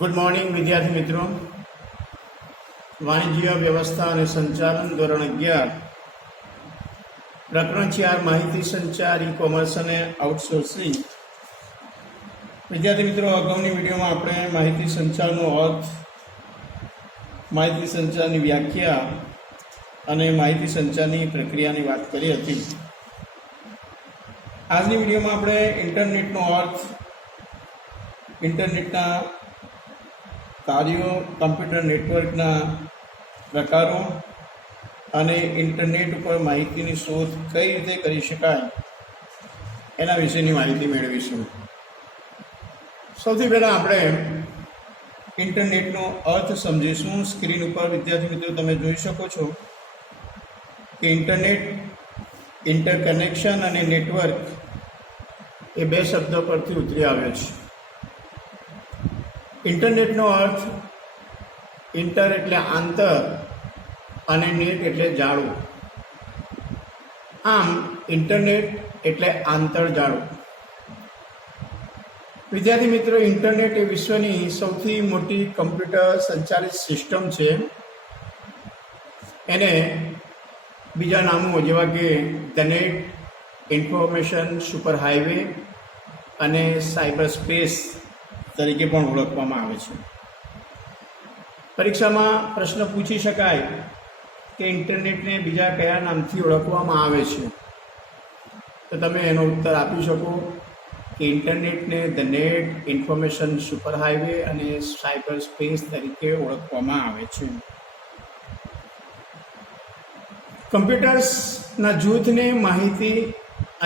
Good morning વિદ્યાર્થી મિત્રો. વાણિજ્ય વ્યવસ્થા અને સંચાલન ધોરણ 11 પ્રકરણ 4 માહિતી સંચાર ઈ કોમર્સ અને આઉટસોર્સિંગ. વિદ્યાર્થી મિત્રો, અગાઉની વિડીયોમાં આપણે માહિતી સંચારનો અર્થ, માહિતી સંચારની વ્યાખ્યા અને માહિતી સંચારની પ્રક્રિયાની વાત કરી હતી. આજની વિડીયોમાં આપણે ઇન્ટરનેટનો અર્થ, ઇન્ટરનેટના કાર્યો, કમ્પ્યુટર નેટવર્કના પ્રકારો અને ઇન્ટરનેટ ઉપર માહિતીની શોધ કઈ રીતે કરી શકાય એના વિશેની માહિતી મેળવીશું. સૌથી પહેલાં આપણે ઇન્ટરનેટનો અર્થ સમજીશું. સ્ક્રીન ઉપર વિદ્યાર્થી મિત્રો તમે જોઈ શકો છો કે ઇન્ટરનેટ, ઇન્ટરકનેક્શન અને નેટવર્ક એ બે શબ્દો પરથી ઉતરી આવ્યો છે. ઇન્ટરનેટનો અર્થ, ઇન્ટર એટલે આંતર અને નેટ એટલે જાળું. આમ ઇન્ટરનેટ એટલે આંતરજાળું. વિદ્યાર્થી મિત્રો, ઇન્ટરનેટ એ વિશ્વની સૌથી મોટી કમ્પ્યુટર સંચાલિત સિસ્ટમ છે. એને બીજા નામો જેવા કે the net, information superhighway અને સાયબર સ્પેસ તરીકે પણ ઓળખવામાં આવે છે. પરીક્ષામાં પ્રશ્ન પૂછી શકાય કે ઇન્ટરનેટને બીજા કયા નામથી ઓળખવામાં આવે છે, તો તમે એનો ઉત્તર આપી શકો કે ઇન્ટરનેટને the net, information superhighway અને સાયબર સ્પેસ તરીકે ઓળખવામાં આવે છે. કમ્પ્યુટર્સના જૂથને માહિતી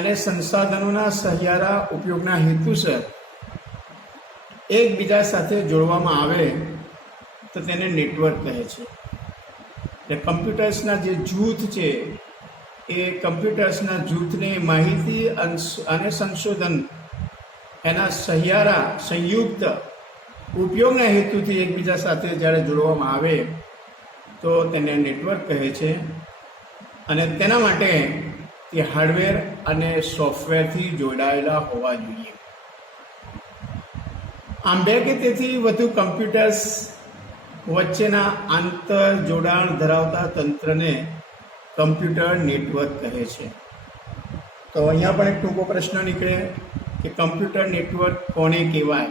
અને સંસાધનોના સહિયારા ઉપયોગના હેતુસર એકબીજા સાથે જોડવામાં આવે તો તેને નેટવર્ક કહે છે. એટલે કમ્પ્યુટર્સના જે જૂથ છે એ કમ્પ્યુટર્સના જૂથને માહિતી અને સંશોધન એના સહિયારા સંયુક્ત ઉપયોગના હેતુથી એકબીજા સાથે જ્યારે જોડવામાં આવે તો તેને નેટવર્ક કહે છે. અને તેના માટે તે હાર્ડવેર અને સોફ્ટવેરથી જોડાયેલા હોવા જોઈએ. આમ બે કે તેથી વધુ કમ્પ્યુટર્સ વચ્ચેના આંતર જોડાણ ધરાવતા તંત્રને કમ્પ્યુટર નેટવર્ક કહે છે. તો અહીંયા પણ એક ટૂંકો પ્રશ્ન નીકળે કે કમ્પ્યુટર નેટવર્ક કોને કહેવાય?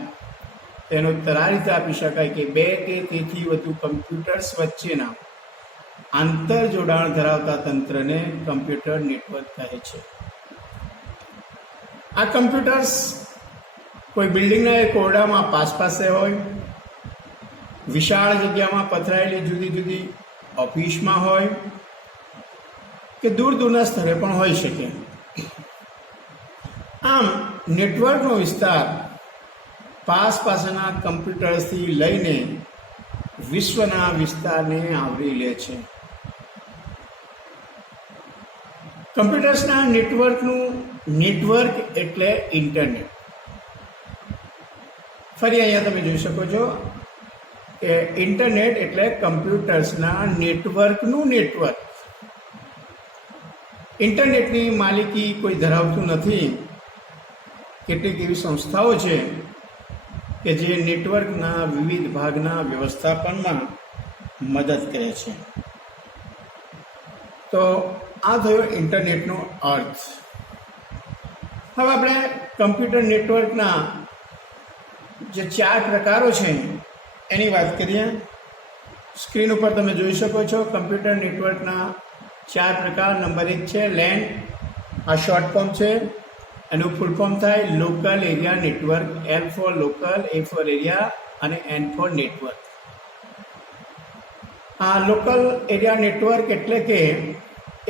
તેનો ઉત્તર આ રીતે આપી શકાય કે બે કે તેથી વધુ કમ્પ્યુટર્સ વચ્ચેના આંતર જોડાણ ધરાવતા તંત્રને કમ્પ્યુટર નેટવર્ક કહે છે. આ કમ્પ્યુટર્સ કોઈ બિલ્ડિંગના એક ઓરડામાં પાસે હોય, વિશાળ જગ્યામાં પથરાયેલી જુદી જુદી ઓફિસમાં હોય કે દૂર દૂરના સ્થળે પણ હોઈ શકે. આમ નેટવર્કનો વિસ્તાર પાસના કમ્પ્યુટર્સથી લઈને વિશ્વના વિસ્તારને આવરી લે છે. કમ્પ્યુટર્સના નેટવર્કનું નેટવર્ક એટલે ઇન્ટરનેટ. ફરી અહીંયા તમે જોઈ શકો છો કે ઇન્ટરનેટ એટલે કમ્પ્યુટર્સના નેટવર્કનું નેટવર્ક. ઇન્ટરનેટની માલિકી કોઈ ધરાવતું નથી. કેટલીક એવી સંસ્થાઓ છે કે જે નેટવર્કના વિવિધ ભાગના વ્યવસ્થાપનમાં મદદ કરે છે. તો આ થયો ઇન્ટરનેટનો અર્થ. હવે આપણે કમ્પ્યુટર નેટવર્કના જે 4 પ્રકારો છે એની વાત કરીએ. સ્ક્રીન ઉપર તમે જોઈ શકો છો કમ્પ્યુટર નેટવર્કના 4 પ્રકાર. નંબર 1 છે લેન. આ શોર્ટ ફોર્મ છે. એનું ફૂલ ફોર્મ થાય local area network. L for local, A for area અને N ફોર નેટવર્ક. આ લોકલ એરિયા નેટવર્ક એટલે કે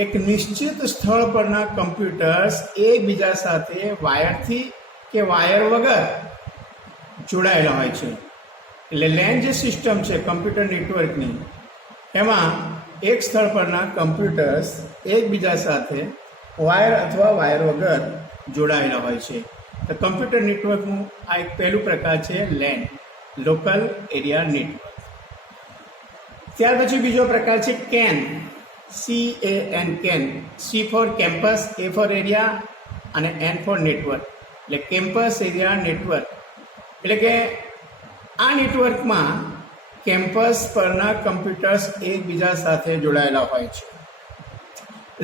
એક નિશ્ચિત સ્થળ પરના કમ્પ્યુટર્સ એકબીજા સાથે વાયરથી કે વાયર વગર જોડાયેલા હોય છે. એટલે લેન જે સિસ્ટમ છે કમ્પ્યુટર નેટવર્કની, એમાં એક સ્થળ પરના કમ્પ્યુટર્સ એકબીજા સાથે વાયર અથવા વાયર વગર જોડાયેલા હોય છે. તો કમ્પ્યુટર નેટવર્કનું આ એક પહેલું પ્રકાર છે લેન, લોકલ એરિયા નેટવર્ક. ત્યાર પછી બીજો પ્રકાર છે can, CAN, can. C for campus, A for area અને N ફોર નેટવર્ક. એટલે કેમ્પસ એરિયા નેટવર્ક. એટલે કે આ નેટવર્કમાં કેમ્પસ પરના કમ્પ્યુટર્સ એકબીજા સાથે જોડાયેલા હોય છે.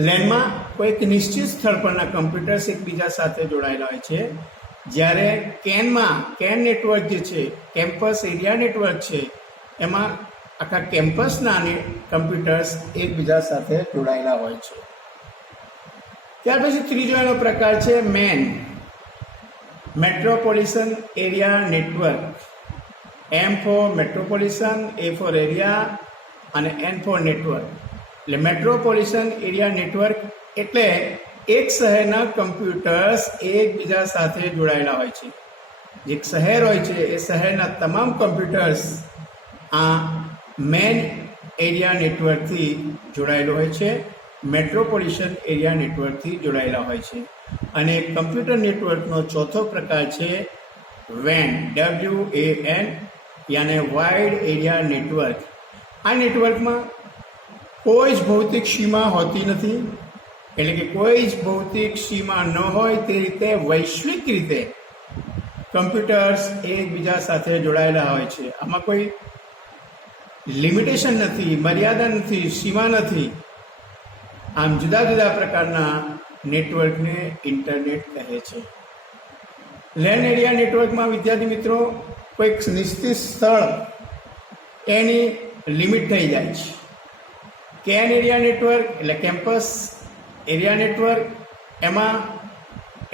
લેનમાં કોઈક નિશ્ચિત સ્થળ પરના કમ્પ્યુટર્સ એકબીજા સાથે જોડાયેલા હોય છે. જ્યારે કેન નેટવર્ક જે છે, કેમ્પસ એરિયા નેટવર્ક છે, એમાં આખા કેમ્પસના કમ્પ્યુટર્સ એકબીજા સાથે જોડાયેલા હોય છે. ત્યાર પછી ત્રીજો એનો પ્રકાર છે metropolitan area network. M for metropolitan, A for area અને N ફોર નેટવર્ક. એટલે મેટ્રોપોલિટન એરિયા નેટવર્ક એટલે એક શહેરના કમ્પ્યુટર્સ એકબીજા સાથે જોડાયેલા હોય છે. જે શહેર હોય છે એ શહેરના તમામ કમ્પ્યુટર્સ આ મેન એરિયા નેટવર્કથી જોડાયેલો હોય છે, મેટ્રોપોલિટન એરિયા નેટવર્કથી જોડાયેલા હોય છે. અને કમ્પ્યુટર નેટવર્કનો ચોથો પ્રકાર છે WAN, WAN, યાને વાઇડ એરિયા નેટવર્ક. આ નેટવર્કમાં કોઈ જ ભૌતિક સીમા હોતી નથી. એટલે કે કોઈ જ ભૌતિક સીમા ન હોય તે રીતે વૈશ્વિક રીતે કમ્પ્યુટર્સ એકબીજા સાથે જોડાયેલા હોય છે. આમાં કોઈ લિમિટેશન નથી, મર્યાદા નથી, સીમા નથી. આમ જુદા જુદા પ્રકારના નેટવર્કને ઇન્ટરનેટ કહે છે. લેન એરિયા નેટવર્કમાં વિદ્યાર્થી મિત્રો કોઈક નિશ્ચિત સ્થળ એની લિમિટ થઈ જાય છે. કેન એરિયા નેટવર્ક એટલે કેમ્પસ એરિયા નેટવર્ક, એમાં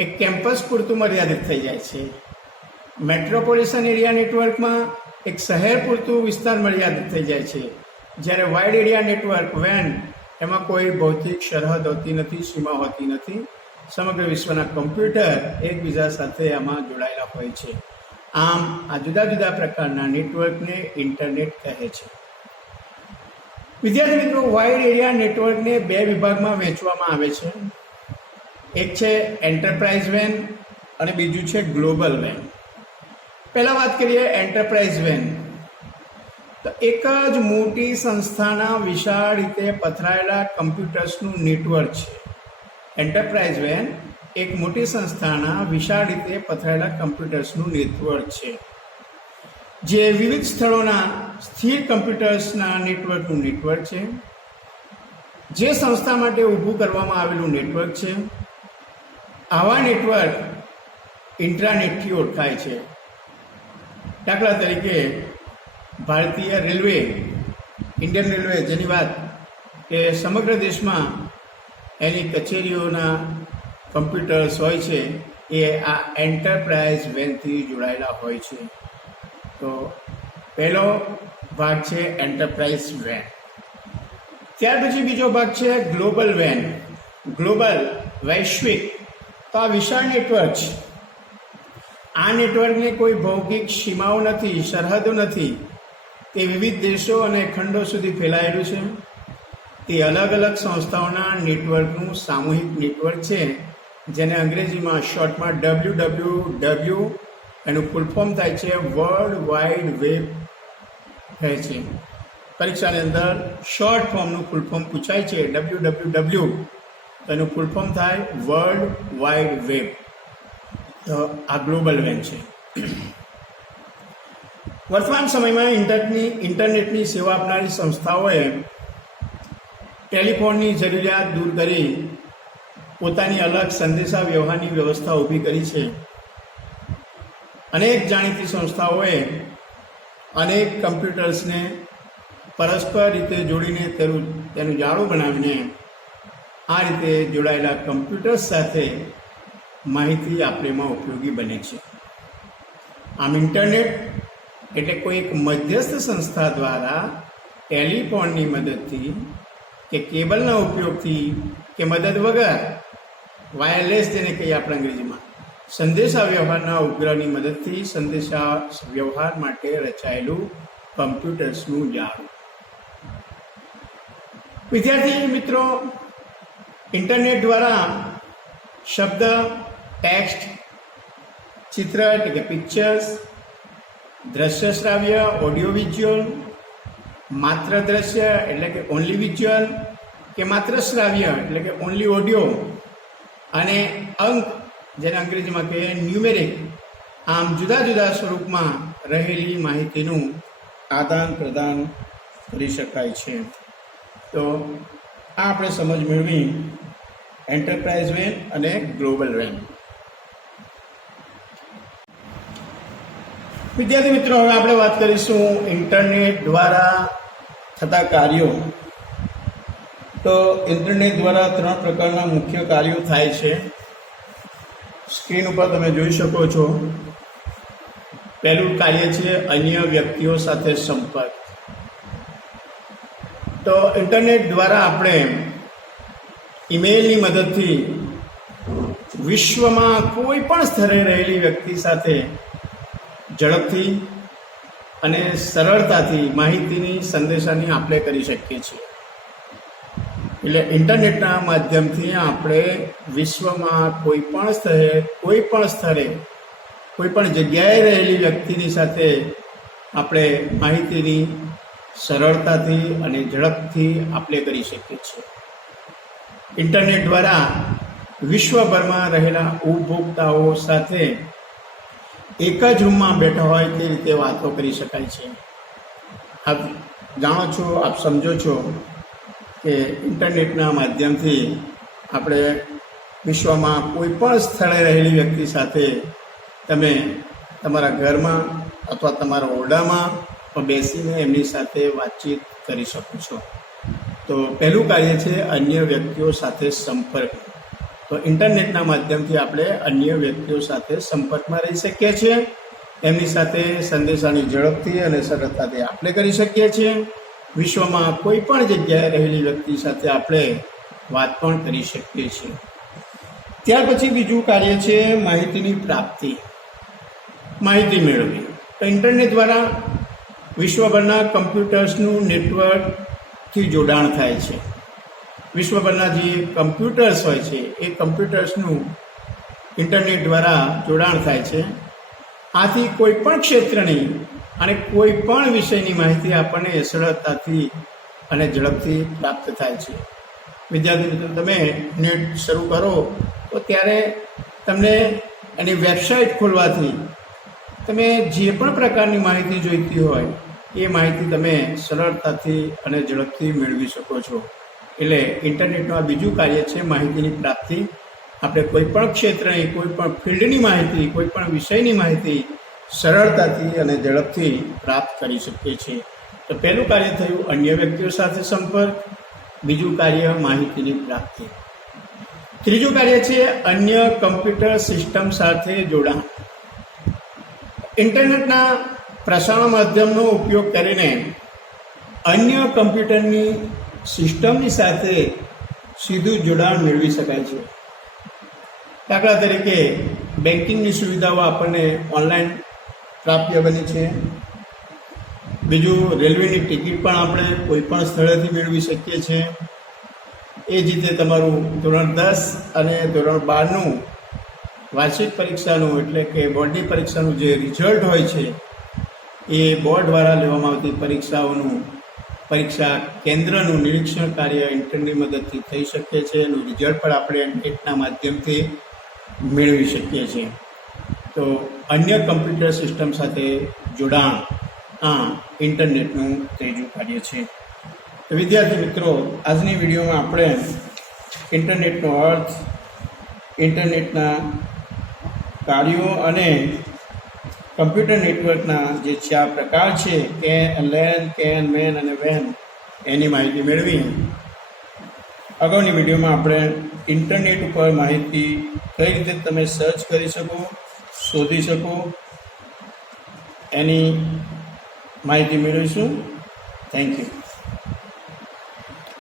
એક કેમ્પસ પૂરતું મર્યાદિત થઈ જાય છે. મેટ્રોપોલિટન એરિયા નેટવર્કમાં એક શહેર પૂરતું વિસ્તાર મર્યાદિત થઈ જાય છે. જ્યારે વાઇડ એરિયા નેટવર્ક WAN એમાં કોઈ ભૌતિક સરહદ હોતી નથી, સીમા હોતી નથી. સમગ્ર વિશ્વના કમ્પ્યુટર એકબીજા સાથે આમાં જોડાયેલા હોય છે. આમ આ જુદા જુદા પ્રકારના નેટવર્કને ઇન્ટરનેટ કહે છે. વિદ્યાર્થી મિત્રો, વાઇડ એરિયા નેટવર્કને બે વિભાગમાં વહેંચવામાં આવે છે. એક છે એન્ટરપ્રાઇઝ WAN અને બીજું છે ગ્લોબલ WAN. પહેલાં વાત કરીએ એન્ટરપ્રાઇઝ WAN. તો એક જ મોટી સંસ્થાના વિશાળ રીતે પથરાયેલા કમ્પ્યુટર્સનું નેટવર્ક છે. એન્ટરપ્રાઇઝ WAN એક મોટી સંસ્થાના વિશાળ રીતે પથરાયેલા કમ્પ્યુટર્સનું નેટવર્ક છે, જે વિવિધ સ્થળોના સ્થિર કમ્પ્યુટર્સના નેટવર્કનું નેટવર્ક છે. જે સંસ્થા માટે ઊભું કરવામાં આવેલું નેટવર્ક છે. આવા નેટવર્ક ઇન્ટ્રાનેટથી ઓળખાય છે. દાખલા તરીકે ભારતીય રેલવે, ઇન્ડિયન રેલવે, જેની વાત કે સમગ્ર દેશમાં એની કચેરીઓના કમ્પ્યુટર્સ હોય છે, એ આ એન્ટરપ્રાઇઝ WANથી જોડાયેલા હોય છે. તો પહેલો ભાગ છે એન્ટરપ્રાઇઝ WAN. ત્યાર પછી બીજો ભાગ છે ગ્લોબલ WAN. ગ્લોબલ, વૈશ્વિક. તો આ વિશાળ નેટવર્ક છે. આ નેટવર્કને કોઈ ભૌગોલિક સીમાઓ નથી, સરહદો નથી. તે વિવિધ દેશો અને ખંડો સુધી ફેલાયેલું છે. તે અલગ અલગ સંસ્થાઓના નેટવર્કનું સામૂહિક નેટવર્ક છે, જેને અંગ્રેજીમાં શોર્ટમાં WWW એનું ફૂલ ફોર્મ થાય છે વર્લ્ડ વાઇડ વેબ કહે છે. પરીક્ષાની અંદર શોર્ટ ફોર્મનું ફૂલ ફોર્મ પૂછાય છે WWW, તો એનું ફૂલ ફોર્મ થાય વર્લ્ડ વાઇડ વેબ. તો આ ગ્લોબલ WAN છે. વર્તમાન સમયમાં ઇન્ટરનેટની સેવા આપનારી સંસ્થાઓએ ટેલિફોનની જરૂરિયાત દૂર કરી પોતાની અલગ સંદેશા વ્યવહારની વ્યવસ્થા ઊભી કરી છે. અનેક જાણીતી સંસ્થાઓએ અનેક કમ્પ્યુટર્સને પરસ્પર રીતે જોડીને તેનું જાળું બનાવીને આ રીતે જોડાયેલા કમ્પ્યુટર્સ સાથે માહિતી આપલેમાં ઉપયોગી બને છે. આમ ઇન્ટરનેટ એટલે કોઈ એક મધ્યસ્થ સંસ્થા દ્વારા ટેલિફોનની મદદથી કે કેબલના ઉપયોગથી કે મદદ વગર, વાયરલેસ જેને કહીએ આપણે અંગ્રેજીમાં, સંદેશા વ્યવહારના ઉપગ્રહની મદદથી સંદેશા વ્યવહાર માટે રચાયેલું કમ્પ્યુટર્સનું જાળું. વિદ્યાર્થી મિત્રો, ઇન્ટરનેટ દ્વારા શબ્દ, ટેક્સ્ટ, ચિત્ર એટલે કે પિક્ચર્સ, દ્રશ્ય શ્રાવ્ય ઓડિયો વિઝ્યુઅલ, માત્ર દ્રશ્ય એટલે કે ઓનલી વિઝ્યુઅલ, કે માત્ર શ્રાવ્ય એટલે કે ઓનલી ઓડિયો, અને અંક જેને અંગ્રેજીમાં કહીએ ન્યુમેરિક આમ જુદા જુદા સ્વરૂપમાં રહેલી માહિતીનું આદાન પ્રદાન કરી શકાય છે. તો આ આપણે સમજ મેળવી એન્ટરપ્રાઇઝ વેન અને ગ્લોબલ વેન. વિદ્યાર્થી મિત્રો, હવે આપણે વાત કરીશું ઇન્ટરનેટ દ્વારા થતા કાર્યો. તો ઇન્ટરનેટ દ્વારા 3 પ્રકારના મુખ્ય કાર્યો થાય છે. સ્ક્રીન ઉપર તમે જોઈ શકો છો. પહેલું કાર્ય છે અન્ય વ્યક્તિઓ સાથે સંપર્ક. તો ઇન્ટરનેટ દ્વારા આપણે ઈમેલની મદદથી વિશ્વમાં કોઈ પણ સ્થળે રહેલી વ્યક્તિ સાથે ઝડપથી અને સરળતાથી માહિતીની સંદેશાની આપણે કરી શકીએ છીએ. એટલે ઇન્ટરનેટના માધ્યમથી આપણે વિશ્વમાં કોઈ પણ સ્થળે કોઈ પણ જગ્યાએ રહેલી વ્યક્તિની સાથે આપણે માહિતીની સરળતાથી અને ઝડપથી આપણે કરી શકીએ છીએ. ઇન્ટરનેટ દ્વારા વિશ્વભરમાં રહેલા ઉપભોક્તાઓ સાથે એક જ રૂમમાં બેઠા હોય તે રીતે વાતો કરી શકાય છે. આપ જાણો છો, આપ સમજો છો કે ઇન્ટરનેટના માધ્યમથી આપણે વિશ્વમાં કોઈ પણ સ્થળે રહેલી વ્યક્તિ સાથે તમે તમારા ઘરમાં અથવા તમારા ઓરડામાં બેસીને એમની સાથે વાતચીત કરી શકો છો. તો પહેલું કાર્ય છે અન્ય વ્યક્તિઓ સાથે સંપર્ક. તો ઇન્ટરનેટના માધ્યમથી આપણે અન્ય વ્યક્તિઓ સાથે સંપર્કમાં રહી શકીએ છીએ. એમની સાથે સંદેશાની ઝડપથી અને સરળતાથી આપણે કરી શકીએ છીએ. વિશ્વમાં કોઈ પણ જગ્યાએ રહેલી વ્યક્તિ સાથે આપણે વાત પણ કરી શકીએ છીએ. ત્યાર પછી બીજું કાર્ય છે માહિતીની પ્રાપ્તિ, માહિતી મેળવવી. તો ઇન્ટરનેટ દ્વારા વિશ્વભરના કમ્પ્યુટર્સનું નેટવર્કથી જોડાણ થાય છે. વિશ્વભરના જે કમ્પ્યુટર્સ હોય છે એ કમ્પ્યુટર્સનું ઇન્ટરનેટ દ્વારા જોડાણ થાય છે. આથી કોઈ પણ ક્ષેત્રની અને કોઈ પણ વિષયની માહિતી આપણને સરળતાથી અને ઝડપથી પ્રાપ્ત થાય છે. વિદ્યાર્થી મિત્રો, તમે નેટ શરૂ કરો તો ત્યારે તમને એની વેબસાઇટ ખોલવાથી તમે જે પણ પ્રકારની માહિતી જોઈતી હોય એ માહિતી તમે સરળતાથી અને ઝડપથી મેળવી શકો છો. એટલે ઇન્ટરનેટનું આ બીજું કાર્ય છે માહિતીની પ્રાપ્તિ. આપણે કોઈ પણ ક્ષેત્રની, કોઈ પણ ફિલ્ડની માહિતી, કોઈ પણ વિષયની માહિતી સરળતાથી અને ઝડપથી પ્રાપ્ત કરી શકીએ છીએ. તો પહેલું કાર્ય થયું અન્ય વ્યક્તિઓ સાથે સંપર્ક, બીજું કાર્ય માહિતીની પ્રાપ્તિ. ત્રીજું કાર્ય છે અન્ય કમ્પ્યુટર સિસ્ટમ સાથે જોડાણ. ઇન્ટરનેટના પ્રસારણ માધ્યમનો ઉપયોગ કરીને અન્ય કમ્પ્યુટરની સિસ્ટમની સાથે સીધું જોડાણ મેળવી શકાય છે. દાખલા તરીકે બેન્કિંગની સુવિધાઓ આપણને ઓનલાઈન પ્રાપ્ય બની છે. બીજું, રેલવેની ટિકિટ પણ આપણે કોઈ પણ સ્થળેથી મેળવી શકીએ છીએ. એ જ રીતે તમારું ધોરણ 10 અને ધોરણ 12નું વાર્ષિક પરીક્ષાનું એટલે કે બોર્ડની પરીક્ષાનું જે રિઝલ્ટ હોય છે એ બોર્ડ દ્વારા લેવામાં આવતી પરીક્ષા કેન્દ્રનું નિરીક્ષણ કાર્ય ઇન્ટરનેટની મદદથી થઈ શકે છે. એનું રિઝલ્ટ પણ આપણે નેટના માધ્યમથી મેળવી શકીએ છીએ. તો અન્ય કમ્પ્યુટર સિસ્ટમ સાથે જોડાણ આ ઇન્ટરનેટનું ત્રીજું કાર્ય છે. તો વિદ્યાર્થી મિત્રો, આજની વિડીયોમાં આપણે ઇન્ટરનેટનો અર્થ, ઇન્ટરનેટના કાર્યો અને કમ્પ્યુટર નેટવર્કના જે 4 પ્રકાર છે LAN, CAN, MAN અને WAN એની માહિતી મેળવી. અગાઉની વિડીયોમાં આપણે ઇન્ટરનેટ ઉપર માહિતી કઈ રીતે તમે સર્ચ કરી શકો, શોધી શકો એની માહિતી મેળવીશું. Thank you.